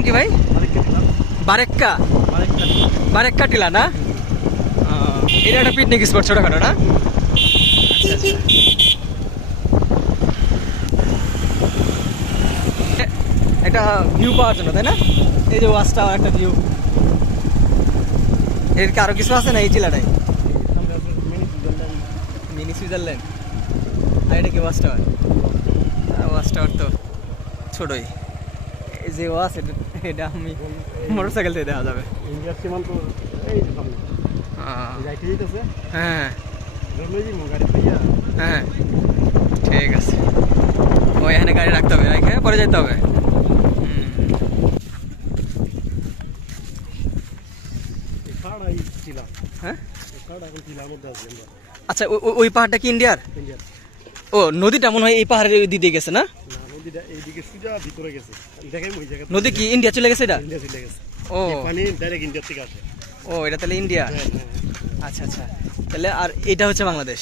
নাম কি ভাই? বারেক্কা। বারেক্কা টিলা না? এটা একটা পিকনিক স্পট ছোটখাটো না? আচ্ছা আচ্ছা। একটা ভিউ পাওয়ার জন্য তাই না? এই যে ওয়াচ টাওয়ার একটা ভিউ। এর কি আরো কিছু আছে না এই টিলাটাই? Mini Switzerland. আর এটা কি ওয়াচ টাওয়ার? ওয়াচ টাওয়ার তো ছোটই। এই যে ওয়াচ এটা আমি মোটরসাইকেল থেকে দেখা যাবে। ইন্ডিয়ার সীমান্ত এই সামনে যাইতে যেতেছে। হ্যাঁ গাড়ি পাইয়া। হ্যাঁ ঠিক আছে। ও এখানে গাড়ি রাখতে হবে, এখানে পরে যেতে হবে। হ্যাঁ আচ্ছা, ওই পাহাড়টা কি ইন্ডিয়ার? ও নদীটা মনে হয় এই পাহাড়ের ওই দিকে গেছে না? নদী কি ইন্ডিয়া চলে গেছে এটা? ও ও এটা তাহলে ইন্ডিয়া। আচ্ছা আচ্ছা, তাহলে আর এটা হচ্ছে বাংলাদেশ।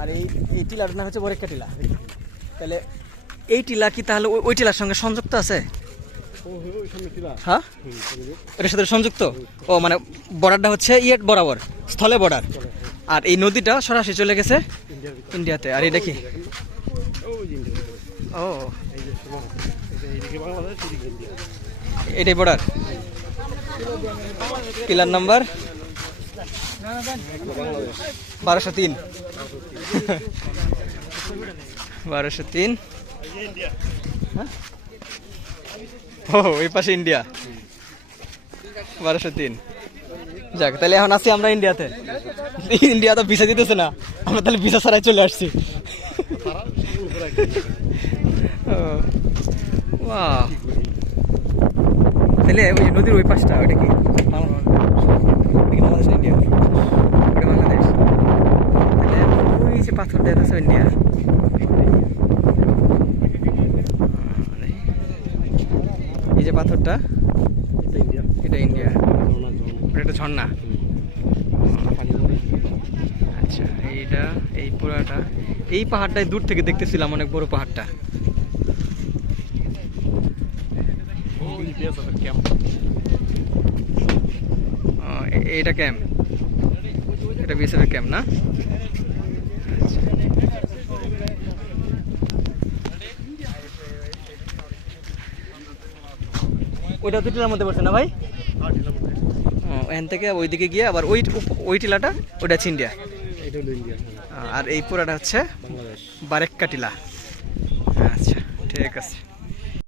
আর এই টিলার নাম হচ্ছে বরেক্কা টিলা। তাহলে এই টিলা কি তাহলে ওই টিলার সঙ্গে সংযুক্ত আছে? হ্যাঁ এটার সাথে সংযুক্ত। ও মানে বর্ডারটা হচ্ছে বরাবর স্থলে বর্ডার। আর এই নদীটা সরাসরি চলে গেছে ইন্ডিয়াতে। আর এটা কি? ও এটাই বর্ডার। Pillar number 1203। 1203। ও এই পাশে ইন্ডিয়া 1203। যাক তাহলে এখন আছি আমরা ইন্ডিয়াতে। ইন্ডিয়া তো ভিসা দিতেছে না, আমরা তাহলে ভিসা ছাড়াই চলে আসছি। তাহলে ওই নদীর ওই পাশটা ওইটা কি বাংলাদেশ না ইন্ডিয়া? ওটা বাংলাদেশ। তাহলে ওই যে পাথর দেওয়া আছে ইন্ডিয়া। এই যে পাথরটা এটা ইন্ডিয়া, ওটা একটা ঝর্ণা। আচ্ছা এইটা এই পুরাটা এই পাহাড়টাই দূর থেকে দেখতেছিলাম, অনেক বড় পাহাড়টা। এইটা ক্যাম্প, এটা বিএসএফ এর ক্যাম্প না? ওইটা তো টিলার মধ্যে পড়ছে না ভাই? এখান থেকে ওইদিকে গিয়ে আবার ওই টিলাটা ওইটা হচ্ছে ইন্ডিয়া। আর এই পুরাটা হচ্ছে বারেক্কা টিলা। আচ্ছা ঠিক আছে।